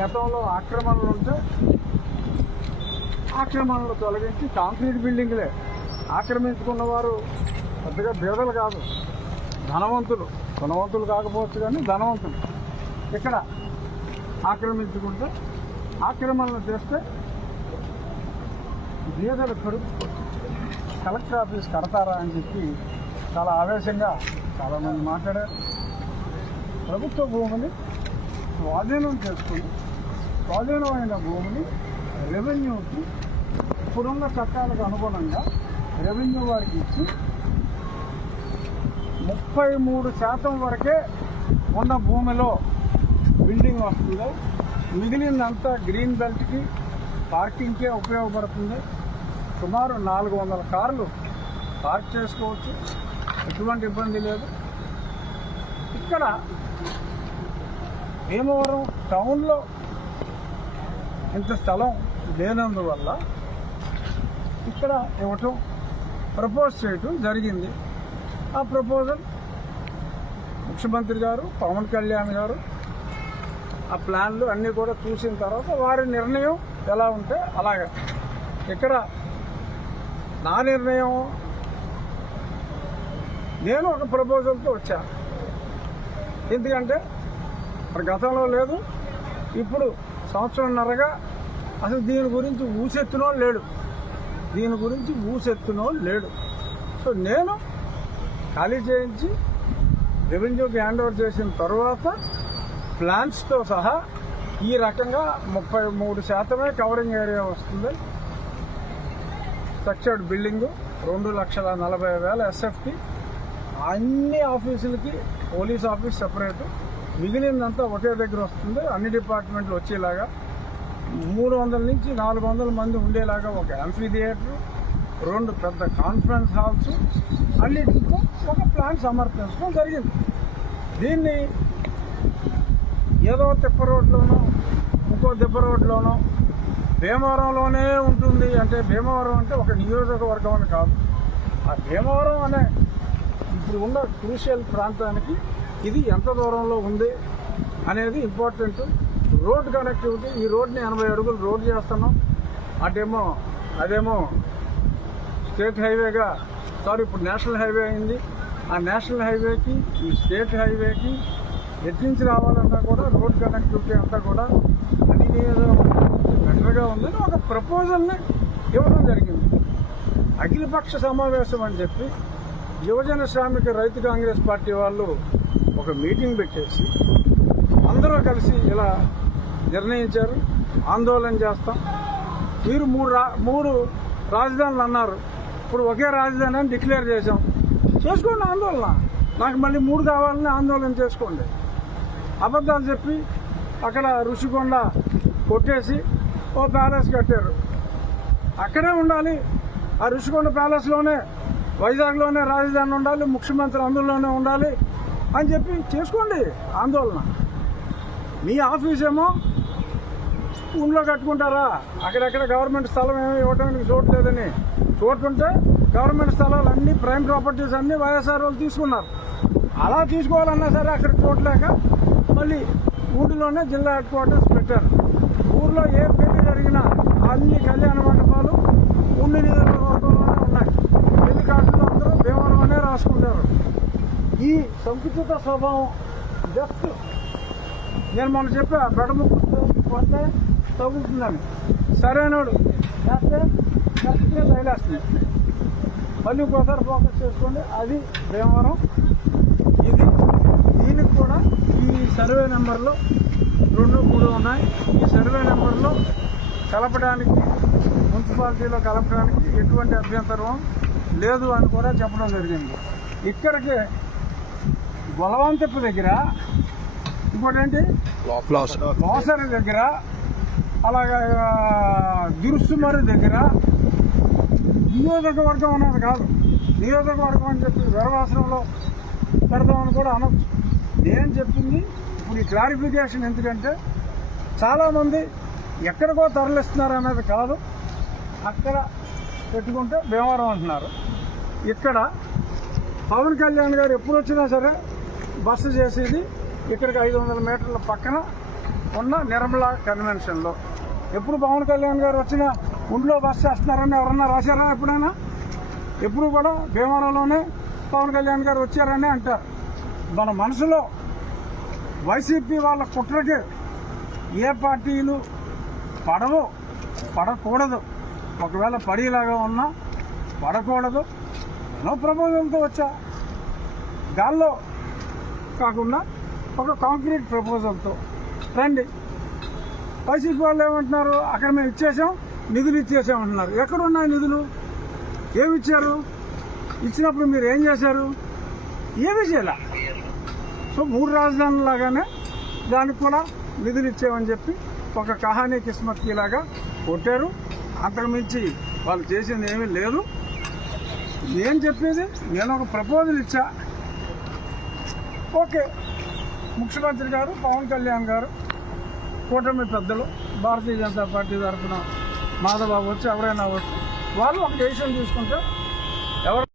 గతంలో ఆక్రమణలు ఉంటే ఆక్రమణలు తొలగించి కాంక్రీట్ బిల్డింగ్లే ఆక్రమించుకున్న వారు పెద్దగా పేదలు కాదు, ధనవంతులు. గుణవంతులు కాకపోవచ్చు కానీ ధనవంతులు. ఇక్కడ ఆక్రమించుకుంటే ఆక్రమణలు చేస్తే బీదలు కడుపు కలెక్టర్ ఆఫీస్ కడతారా అని చెప్పి చాలా ఆవేశంగా చాలామంది మాట్లాడారు. ప్రభుత్వ భూమిని స్వాధీనం చేసుకుని స్వాధీనమైన భూమిని రెవెన్యూకి ఇప్పుడున్న చట్టాలకు అనుగుణంగా రెవెన్యూ వారికి ఇచ్చి 33% వరకే ఉన్న భూమిలో బిల్డింగ్ వస్తుంది. మిగిలినంతా గ్రీన్ బెల్ట్కి పార్కింగ్కే ఉపయోగపడుతుంది. సుమారు 400 కార్లు పార్క్ చేసుకోవచ్చు, ఎటువంటి ఇబ్బంది లేదు. ఇక్కడ భీమవరం టౌన్లో ఇంత స్థలం లేనందువల్ల ఇక్కడ ఇవ్వటం ప్రపోజ్ చేయటం జరిగింది. ఆ ప్రపోజల్ ముఖ్యమంత్రి గారు, పవన్ కళ్యాణ్ గారు ఆ ప్లాన్లు అన్నీ కూడా చూసిన తర్వాత వారి నిర్ణయం ఎలా ఉంటే అలాగే. ఇక్కడ నా నిర్ణయం, నేను ఒక ప్రపోజల్తో వచ్చాను. ఎందుకంటే మరి గతంలో లేదు, ఇప్పుడు సంవత్సరంన్నరగా అసలు దీని గురించి ఊసెత్తునో లేడు. సో నేను ఖాళీ చేయించి రెవెన్యూకి హ్యాండ్ ఓవర్ చేసిన తర్వాత ప్లాన్స్తో సహా ఈ రకంగా 33% కవరింగ్ ఏరియా వస్తుంది. స్ట్రక్చర్డ్ బిల్డింగు 2,40,000 ఎస్ఎఫ్టీ, అన్ని ఆఫీసులకి పోలీస్ ఆఫీస్ సెపరేటు, మిగిలిందంతా ఒకే దగ్గర వస్తుంది. అన్ని డిపార్ట్మెంట్లు వచ్చేలాగా 300 నుంచి 400 మంది ఉండేలాగా ఒక యాంఫీ థియేటర్, 2 పెద్ద కాన్ఫరెన్స్ హాల్స్, అన్నిటితో ఒక ప్లాన్ సమర్పించడం జరిగింది. దీన్ని ఏదో తిప్ప రోడ్లోనో ఇంకో దిబ్బ రోడ్లోనో భీమవరంలోనే ఉంటుంది అంటే, భీమవరం అంటే ఒక నియోజకవర్గం అని కాదు. ఆ భీమవరం అనే ఇప్పుడు ఉన్న క్రూషియల్ ప్రాంతానికి ఇది ఎంత దూరంలో ఉంది అనేది ఇంపార్టెంట్. రోడ్ కనెక్టివిటీ, ఈ రోడ్ని 80 అడుగులు రోడ్ చేస్తున్నాం. అదేమో స్టేట్ హైవేగా, ఇప్పుడు నేషనల్ హైవే అయింది. ఆ నేషనల్ హైవేకి ఈ స్టేట్ హైవేకి ఎట్టించి రావాలన్నా కూడా రోడ్ కనెక్టివిటీ అంతా కూడా అన్ని బెటర్గా ఉందని ఒక ప్రపోజల్ని ఇవ్వడం జరిగింది. అఖిలపక్ష సమావేశం అని చెప్పి యువజన శ్రామిక రైతు కాంగ్రెస్ పార్టీ వాళ్ళు ఒక మీటింగ్ పెట్టేసి అందరూ కలిసి ఇలా నిర్ణయించారు, ఆందోళన చేస్తాం. మీరు మూడు రాజధానులు అన్నారు, ఇప్పుడు ఒకే రాజధాని అని డిక్లేర్ చేశాం. చేసుకోండి ఆందోళన, నాకు మళ్ళీ 3 కావాలని ఆందోళన చేసుకోండి. అబద్ధాలు చెప్పి అక్కడ ఋషికొండ కొట్టేసి ఓ ప్యాలెస్ కట్టారు, అక్కడే ఉండాలి. ఆ ఋషికొండ ప్యాలెస్లోనే, వైజాగ్లోనే రాజధాని ఉండాలి, ముఖ్యమంత్రి అందులోనే ఉండాలి అని చెప్పి చేసుకోండి ఆందోళన. మీ ఆఫీస్ ఏమో ఊళ్ళో కట్టుకుంటారా? అక్కడెక్కడ గవర్నమెంట్ స్థలం ఏమీ ఇవ్వడానికి చోటు లేదని చోటుంటే గవర్నమెంట్ స్థలాలు అన్నీ, ప్రైమ్ ప్రాపర్టీస్ అన్నీ వైఎస్ఆర్ వాళ్ళు తీసుకున్నారు. అలా తీసుకోవాలన్నా సరే అక్కడ చోటు లేక మళ్ళీ ఊళ్ళోనే జిల్లా హెడ్ క్వార్టర్స్ పెట్టారు. ఊర్లో ఏ పెళ్లి జరిగినా అన్ని కళ్యాణ మండపాలు ఉండి నియోజకవర్గంలోనే ఉన్నాయి. పెళ్లి కార్డులు అందరూ భీమవరం అనే రాసుకుంటారు. ఈ సంకుచిత స్వభావం జస్ట్ నేను మొన్న చెప్పా, బెడముక్కు పోతే తగ్గుతుందని. సరైనడు చేస్తే కరెక్ట్గా తగిలేస్తుంది. మళ్ళీ ఇంకోసారి ఫోకస్ చేసుకోండి. అది భీమవరం. దీనికి కూడా ఈ సర్వే నెంబర్లో 2, 3 ఉన్నాయి. ఈ సర్వే నెంబర్లో కలపడానికి, మున్సిపాలిటీలో కలపడానికి ఎటువంటి అభ్యంతరం లేదు అని కూడా చెప్పడం జరిగింది. ఇక్కడికి గొలవంతిప్ప దగ్గర, ఇంకోటేంటి లోసరి దగ్గర, అలాగా దురుసుమరి దగ్గర నియోజకవర్గం అన్నది కాదు. నియోజకవర్గం అని చెప్పి వీరవాసనంలో పెడదామని కూడా అనొచ్చు. నేను చెప్పింది ఇప్పుడు ఈ క్లారిఫికేషన్ ఎందుకంటే చాలామంది ఎక్కడికో తరలిస్తున్నారు అనేది కాదు. అక్కడ పెట్టుకుంటే భీమవరం అంటున్నారు. ఇక్కడ పవన్ కళ్యాణ్ గారు ఎప్పుడు వచ్చినా సరే బస్సు చేసేది ఇక్కడికి 500 మీటర్ల పక్కన ఉన్న నిర్మలా కన్వెన్షన్లో ఎప్పుడు పవన్ కళ్యాణ్ గారు వచ్చినా ఒంట్లో బస్ చేస్తున్నారని ఎవరన్నా రాశారా ఎప్పుడైనా? ఎప్పుడు కూడా భీమవరంలోనే పవన్ కళ్యాణ్ గారు వచ్చారని అంటారు. మన మనసులో వైసీపీ వాళ్ళ కుట్రకి ఏ పార్టీలు పడకూడదు. ఒకవేళ పడేలాగా ఉన్నా పడకూడదు. ఎన్నో ప్రపోజల్తో వచ్చా, గాల్లో కాకుండా ఒక కాంక్రీట్ ప్రపోజల్తో రండి. వైసీపీ వాళ్ళు ఏమంటున్నారు, అక్కడ మేము ఇచ్చేసాం, నిధులు ఇచ్చేసామంటున్నారు. ఎక్కడున్నాయి నిధులు? ఏమి ఇచ్చారు? ఇచ్చినప్పుడు మీరు ఏం చేశారు? ఏమీ చేయాల. సో 3 రాజధానుల లాగానే దానికి కూడా నిధులు ఇచ్చామని చెప్పి ఒక కహానీ కిస్మత్కి లాగా కొట్టారు. అంతకు మించి వాళ్ళు చేసింది ఏమీ లేదు. నేను చెప్పేది, నేను ఒక ప్రపోజల్ ఇచ్చా. ఓకే, ముఖ్యమంత్రి గారు పవన్ కళ్యాణ్ గారు, కూటమి పెద్దలు, భారతీయ జనతా పార్టీ తరఫున మాధవబాబు వచ్చి ఎవరైనా వచ్చి వాళ్ళు ఒక డెసిషన్ తీసుకుంటే ఎవరు